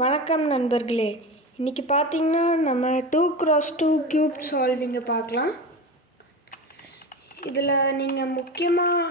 வணக்கம் நண்பர்களே. இன்றைக்கி பார்த்திங்கன்னா நம்ம 2x2 க்யூப் சால்விங்கை பார்க்கலாம். இதில் நீங்கள் முக்கியமாக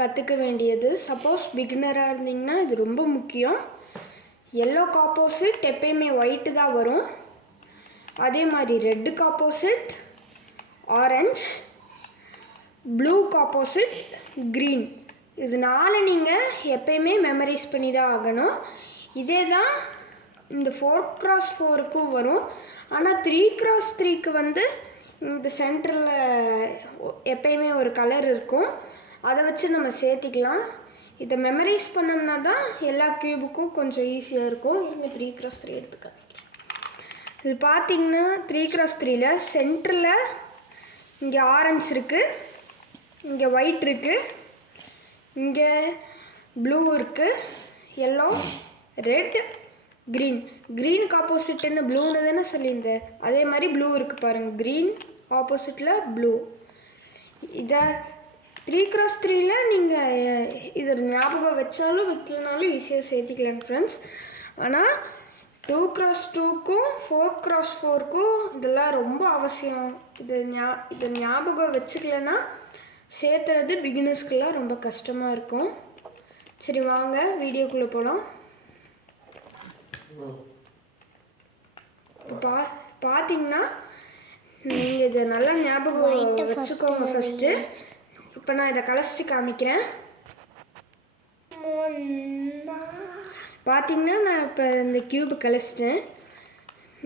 கற்றுக்க வேண்டியது, சப்போஸ் பிகினராக இருந்தீங்கன்னா இது ரொம்ப முக்கியம். எல்லோக்கு ஆப்போசிட் எப்பயுமே ஒயிட்டு தான் வரும். அதே மாதிரி ரெட்டுக்கு ஆப்போசிட் ஆரஞ்ச், ப்ளூக்கு ஆப்போசிட் க்ரீன். இதனால நீங்கள் எப்பயுமே மெமரைஸ் பண்ணி தான் ஆகணும். இதே தான் இந்த 4x4க்கும் வரும். ஆனால் 3x3க்கு இந்த சென்டரில் எப்பயுமே ஒரு கலர் இருக்கும். அதை வச்சு நம்ம சேர்த்திக்கலாம். இதை மெமரைஸ் பண்ணோம்னா தான் எல்லா க்யூபுக்கும் கொஞ்சம் ஈஸியாக இருக்கும். இங்கே 3x3 எடுத்துக்கலாம். இது பார்த்திங்கன்னா 3x3ல் சென்டரில் இங்கே ஆரஞ்சு இருக்குது, இங்கே ஒயிட் இருக்குது, இங்கே ப்ளூ இருக்குது, எல்லோ, ரெட், க்ரீனுக்கு ஆப்போசிட் என்ன ப்ளூன்னு தானே சொல்லியிருந்தேன். அதே மாதிரி ப்ளூ இருக்குது பாருங்கள். க்ரீன் ஆப்போசிட்டில் ப்ளூ. இதை 3x3ல் நீங்கள் இதை ஞாபகம் வச்சாலும் வைக்கலனாலும் ஈஸியாக சேர்த்திக்கலாங்க ஃப்ரெண்ட்ஸ். ஆனால் 2x2க்கும் 4x4க்கும் இதெல்லாம் ரொம்ப அவசியம். இதை ஞாபகம் வச்சுக்கலன்னா சேர்த்துறது பிகினர்ஸ்க்கெல்லாம் ரொம்ப கஷ்டமாக இருக்கும். சரி வாங்க வீடியோக்குள்ளே போகலாம். பார்த்தீங்கன்னா நீங்கள் இதை நல்லா ஞாபகம் வச்சுக்கோங்க ஃபஸ்ட்டு. இப்போ நான் இதை கலச்சிட்டு காமிக்கிறேன். பார்த்தீங்கன்னா நான் இப்போ இந்த க்யூபு கலச்சிட்டேன்.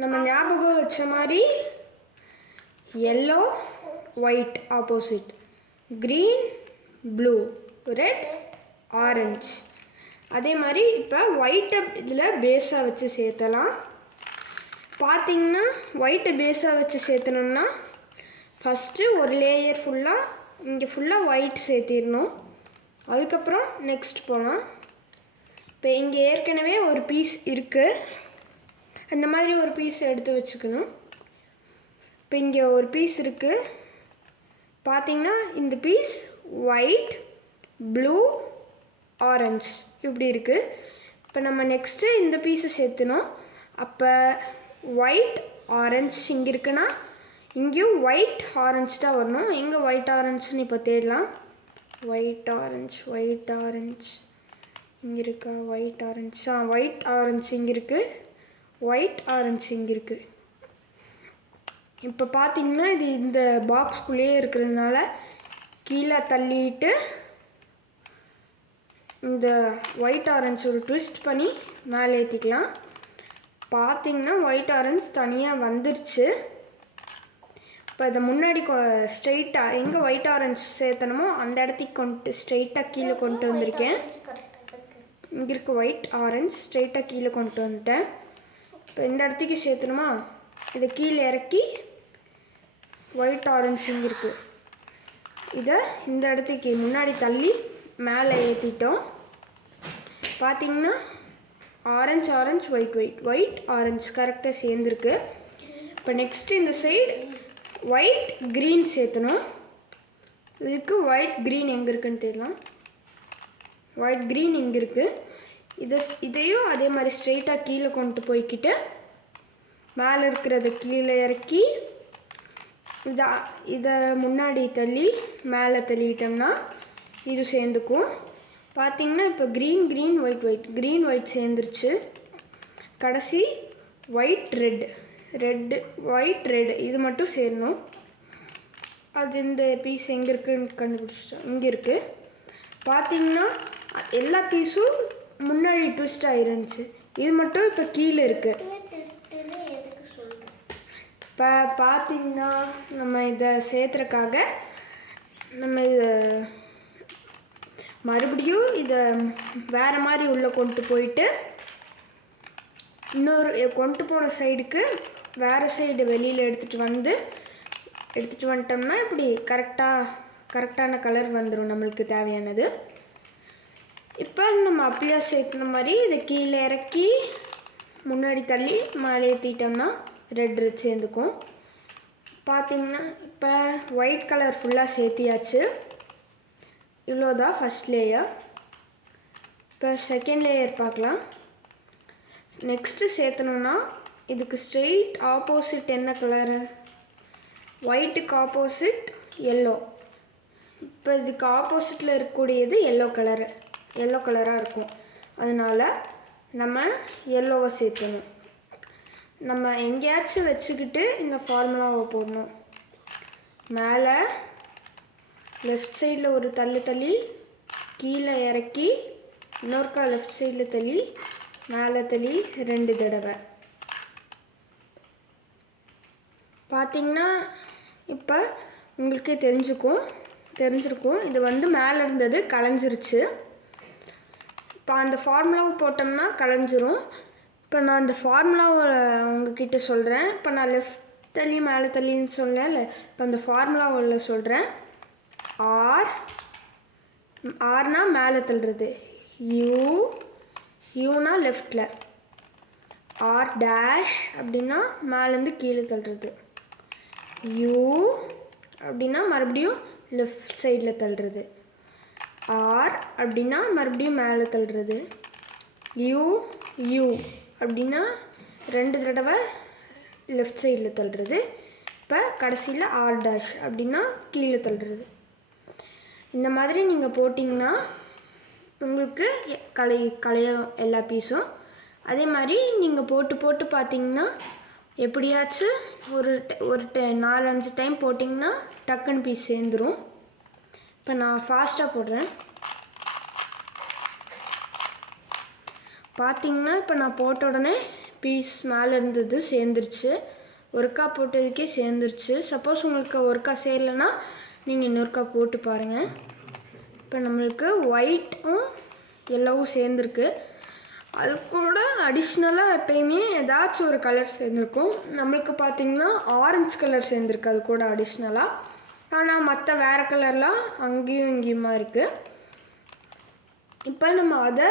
நம்ம ஞாபகம் வச்ச மாதிரி yellow white opposite, green blue, red orange. அதே மாதிரி இப்போ ஒயிட்டை இதில் பேஸாக வச்சு சேர்த்தலாம். பார்த்திங்கன்னா ஒயிட்டை பேஸாக வச்சு சேர்த்தணும்னா ஃபஸ்ட்டு ஒரு லேயர் ஃபுல்லாக இங்கே ஃபுல்லாக ஒயிட் சேர்த்திடணும். அதுக்கப்புறம் நெக்ஸ்ட் போகலாம். இப்போ இங்கே ஏற்கனவே ஒரு பீஸ் இருக்குது, அந்த மாதிரி ஒரு பீஸ் எடுத்து வச்சுக்கணும். இப்போ இங்கே ஒரு பீஸ் இருக்குது. பார்த்திங்கன்னா இந்த பீஸ் ஒயிட், ப்ளூ, ஆரஞ்ச் இப்படி இருக்குது. இப்போ நம்ம நெக்ஸ்ட்டு இந்த பீஸை சேர்த்துனோம். அப்போ ஒயிட் ஆரஞ்ச் இங்கே இருக்குன்னா இங்கேயும் ஒயிட் ஆரஞ்ச் தான் வரணும். எங்கே ஒயிட் ஆரஞ்சுன்னு இப்போ தேடலாம். ஒயிட் ஆரஞ்ச் இங்கே இருக்கா? ஒயிட் ஆரஞ்ச், ஒயிட் ஆரஞ்ச் இங்கே இருக்குது, ஒயிட் ஆரஞ்ச் இங்கே இருக்குது. இப்போ பார்த்திங்கன்னா இது இந்த பாக்ஸ்குள்ளேயே இருக்கிறதுனால கீழே தள்ளிட்டு இந்த ஒயிட் ஆரஞ்ச் ஒரு ட்விஸ்ட் பண்ணி மேலே ஏற்றிக்கலாம். பார்த்திங்கன்னா ஒயிட் ஆரஞ்ச் தனியாக வந்துருச்சு. இப்போ இதை முன்னாடி ஸ்ட்ரெயிட்டாக எங்கே ஒயிட் ஆரஞ்ச் சேர்த்தணுமோ அந்த இடத்துக்கு ஸ்ட்ரெயிட்டாக கீழே கொண்டு வந்திருக்கேன். இங்கே இருக்க ஒயிட் ஆரஞ்ச் ஸ்ட்ரெயிட்டாக கீழே கொண்டு வந்துட்டேன். இப்போ இந்த இடத்துக்கு சேர்த்தணுமா, இதை கீழே இறக்கி ஒயிட் ஆரஞ்ச் இங்கே இருக்குது, இதை இந்த இடத்துக்கு முன்னாடி தள்ளி மேலே ஏற்றிட்டோம். பார்த்திங்கன்னா ஆரஞ்ச் ஒயிட் ஆரஞ்ச் கரெக்டாக சேர்ந்துருக்கு. இப்போ நெக்ஸ்ட்டு இந்த சைடு ஒயிட் க்ரீன் சேர்த்தணும். இதுக்கு ஒயிட் க்ரீன் எங்கே இருக்குதுன்னு தெரியலாம். ஒயிட் க்ரீன் இங்கே இருக்குது. இதையும் அதே மாதிரி ஸ்ட்ரெயிட்டாக கீழே கொண்டு போய்கிட்டு மேலே இருக்கிறத கீழே இறக்கி இதை முன்னாடி தள்ளி மேலே தள்ளிட்டோம்னா இது சேர்ந்துக்கும். பார்த்திங்கன்னா இப்போ க்ரீன் ஒயிட் சேர்ந்துருச்சு. கடைசி ஒயிட் ரெட் இது மட்டும் சேரணும். அது இந்த பீஸ் எங்கே இருக்குதுன்னு கண்டுபிடிச்சிட்டோம். இங்கே இருக்குது. பார்த்திங்கன்னா எல்லா பீஸும் முன்னாடி ட்விஸ்ட் ஆகிருந்துச்சு. இது மட்டும் இப்போ கீழே இருக்குது. இப்போ பார்த்திங்கன்னா நம்ம இதை சேர்த்துறக்காக நம்ம இதை மறுபடியும் இதை வேறு மாதிரி உள்ளே கொண்டு போயிட்டு இன்னொரு கொண்டு போன சைடுக்கு வேறு சைடு வெளியில் எடுத்துகிட்டு வந்துட்டோம்னா இப்படி கரெக்டான கலர் வந்துடும் நம்மளுக்கு தேவையானது. இப்போ நம்ம அப்படியே சேர்த்துன மாதிரி இதை கீழே இறக்கி முன்னாடி தள்ளி மேலே ஏற்றிட்டோம்னா ரெட் சேர்ந்துக்கும். பார்த்திங்கன்னா இப்போ ஒயிட் கலர் ஃபுல்லாக சேர்த்தியாச்சு. இவ்வளோதான் ஃபஸ்ட் லேயர். இப்போ செகண்ட் லேயர் பார்க்கலாம். நெக்ஸ்ட்டு சேர்த்தணுன்னா இதுக்கு ஸ்ட்ரெயிட் ஆப்போசிட் என்ன கலரு? ஒயிட்டுக்கு ஆப்போசிட் எல்லோ. இப்போ இதுக்கு ஆப்போசிட்டில் இருக்கக்கூடியது எல்லோ கலராக இருக்கும். அதனால் நம்ம எல்லோவை சேர்த்தணும். நம்ம எங்கேயாச்சும் வச்சுக்கிட்டு இந்த ஃபார்முலாவை போடணும். மேலே லெஃப்ட் சைடில் ஒரு தள்ளி கீழே இறக்கி இன்னொருக்கா லெஃப்ட் சைடில் தள்ளி மேலே தள்ளி 2 தடவை. பார்த்திங்கன்னா இப்போ உங்களுக்கே தெரிஞ்சிருக்கும். இது மேலே இருந்தது கலைஞ்சிருச்சு. இப்போ அந்த ஃபார்முலாவை போட்டோம்னா கலைஞ்சிரும். இப்போ நான் அந்த ஃபார்முலாவை உங்ககிட்ட சொல்கிறேன். இப்போ நான் லெஃப்ட் தள்ளி மேலே தள்ளின்னு சொன்னேன்ல, இப்போ அந்த ஃபார்முலாவில் சொல்கிறேன். ஆர்னா மேலே தள்ளுறது, யூனா லெஃப்டில், ஆர் டேஷ் அப்படின்னா மேலேருந்து கீழே தள்ளுறது, யூ அப்படின்னா மறுபடியும் லெஃப்ட் சைடில் தள்ளுறது, ஆர் அப்படின்னா மறுபடியும் மேலே தள்ளுறது, யூ அப்படின்னா 2 தடவை லெஃப்ட் சைடில் தள்ளுறது. இப்போ கடைசியில் ஆர் டேஷ் அப்படின்னா கீழே தள்ளுறது. இந்த மாதிரி நீங்கள் போட்டிங்கன்னா உங்களுக்கு கலையும் எல்லா பீஸும். அதே மாதிரி நீங்கள் போட்டு பார்த்தீங்கன்னா எப்படியாச்சும் ஒரு 4-5 டைம் போட்டிங்கன்னா டக்குன்னு பீஸ் சேர்ந்துடும். இப்போ நான் ஃபாஸ்ட்டாக போடுறேன். பார்த்திங்கன்னா இப்போ நான் போட்ட உடனே பீஸ் மேலே இருந்தது சேர்ந்துருச்சு. ஒருக்கா போட்டதுக்கே சேர்ந்துருச்சு. சப்போஸ் உங்களுக்கு ஒருக்கா சேரலைன்னா நீங்கள் இன்னொருக்கா போட்டு பாருங்கள். இப்போ நம்மளுக்கு ஒயிட்டும் எல்லோவும் சேர்ந்துருக்கு. அது கூட அடிஷ்னலாக எப்பயுமே ஏதாச்சும் ஒரு கலர் சேர்ந்துருக்கும். நம்மளுக்கு பார்த்திங்கன்னா ஆரஞ்சு கலர் சேர்ந்துருக்கு அது கூட அடிஷ்னலாக. ஆனால் மற்ற வேறு கலர்லாம் அங்கேயும் இங்கேயுமா இருக்குது. இப்போ நம்ம அதை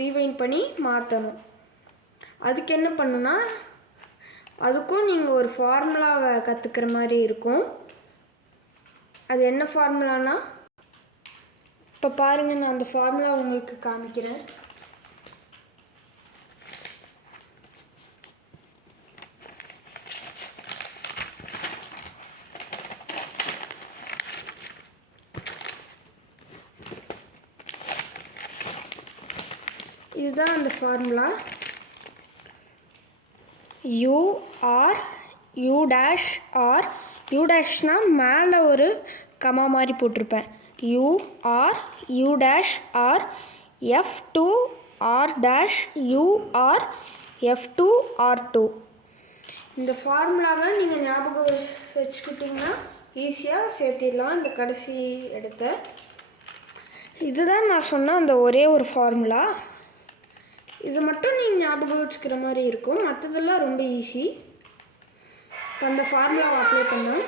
ரீவைண்ட் பண்ணி மாற்றணும். அதுக்கு என்ன பண்ணுன்னா, அதுக்கும் நீங்கள் ஒரு ஃபார்முலாவை கற்றுக்கிற மாதிரி இருக்கும். அது என்ன ஃபார்முலானா, இப்போ பாருங்கள், நான் அந்த ஃபார்முலா உங்களுக்கு காமிக்கிறேன். இதுதான் அந்த ஃபார்முலா. யூ டேஷ்னால் மேலே ஒரு கமா மாதிரி போட்டிருப்பேன். U dash R F2 R dash UR F2 R2. இந்த ஃபார்முலாவை நீங்கள் ஞாபகம் வச்சுக்கிட்டிங்கன்னா ஈஸியாக சேர்த்திடலாம். இந்த கடைசி இடத்த இதுதான் நான் சொன்ன அந்த ஒரே ஒரு ஃபார்முலா. இது மட்டும் நீங்கள் ஞாபகம் வச்சுக்கிற மாதிரி இருக்கும். மற்றதெல்லாம் ரொம்ப ஈஸி. இப்போ அந்த ஃபார்முலாவை அப்ளை பண்ணால்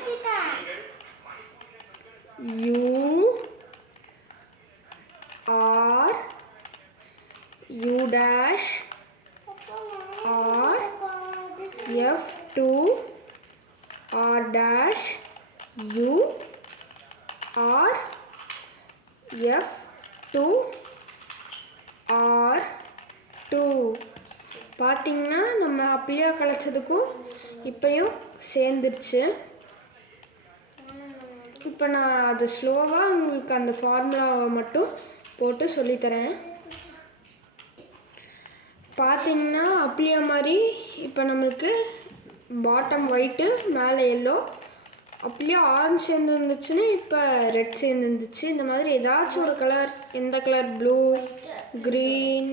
U dash R F2 R டேஷ் U R F2 R2. பார்த்திங்கன்னா நம்ம அப்படியே கலைச்சதுக்கும் இப்போயும் சேர்ந்துருச்சு. இப்போ நான் அது ஸ்லோவாக உங்களுக்கு அந்த ஃபார்முலாவை மட்டும் போட்டு சொல்லித்தரேன். பார்த்திங்கன்னா அப்படியே மாதிரி இப்போ நம்மளுக்கு பாட்டம் ஒயிட்டு மேலே எல்லோ, அப்படியே ஆரஞ்சு சேர்ந்து இருந்துச்சுன்னு இப்போ ரெட் சேர்ந்து இருந்துச்சு. இந்த மாதிரி ஏதாச்சும் ஒரு கலர், எந்த கலர், ப்ளூ, க்ரீன்,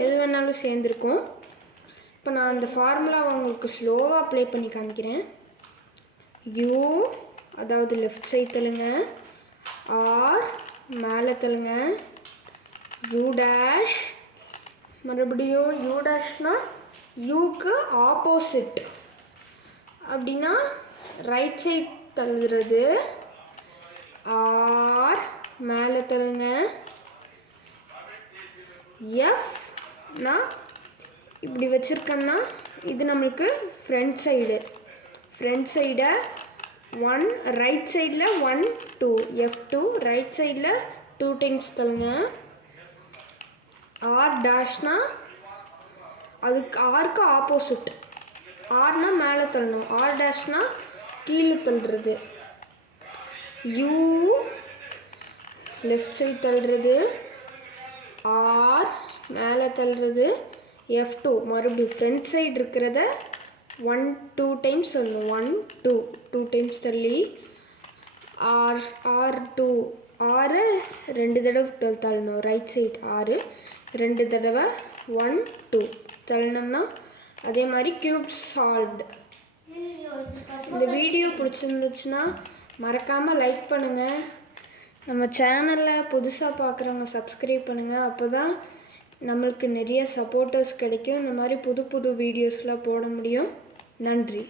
எது வேணாலும் சேர்ந்துருக்கும். இப்போ நான் அந்த ஃபார்முலாவை உங்களுக்கு ஸ்லோவாக அப்ளை பண்ணி காமிக்கிறேன். யூ அதாவது லெஃப்ட் சைட் தள்ளுங்க, ஆர் மேலே தள்ளுங்க, யூ டேஷ் மறுபடியும் யூ டேஷ்னால் யூக்கு ஆப்போசிட் அப்படின்னா ரைட் சைட் தள்ளுறது, ஆர் மேலே தள்ளுங்க, எஃப்னா இப்படி வச்சுருக்கேன்னா இது நம்மளுக்கு ஃப்ரண்ட் சைடை 1 ரைட் சைடில் 1 2 F2 ரைட் சைடில் 2 டைம்ஸ் தள்ளுங்க. ஆர் டேஷ்னா அதுக்கு ஆருக்கு ஆப்போசிட். ஆர்னா மேலே தள்ளணும், ஆர் டேஷ்னா கீழே தள்ளுறது, யூ லெஃப்ட் சைடு தள்ளுறது, ஆர் மேலே தள்ளுறது, F2 மறுபடியும் ஃப்ரண்ட் சைடு இருக்கிறத 1-2 டைம்ஸ் தள்ளணும், 1-2 டைம்ஸ் தள்ளி R2 ஆறு 2 தடவை தள்ளணும், ரைட் சைடு ஆறு 2 தடவை 1-2 தள்ளணும்னா அதே மாதிரி கியூப் சால்வ்டு. இந்த வீடியோ பிடிச்சிருந்துச்சுன்னா மறக்காமல் லைக் பண்ணுங்கள். நம்ம சேனலில் புதுசாக பார்க்குறவங்க சப்ஸ்கிரைப் பண்ணுங்கள். அப்போ தான் நம்மளுக்கு நிறைய சப்போர்ட்டர்ஸ் கிடைக்கும். இந்த மாதிரி புது புது வீடியோஸ்லாம் போட முடியும். நன்றி.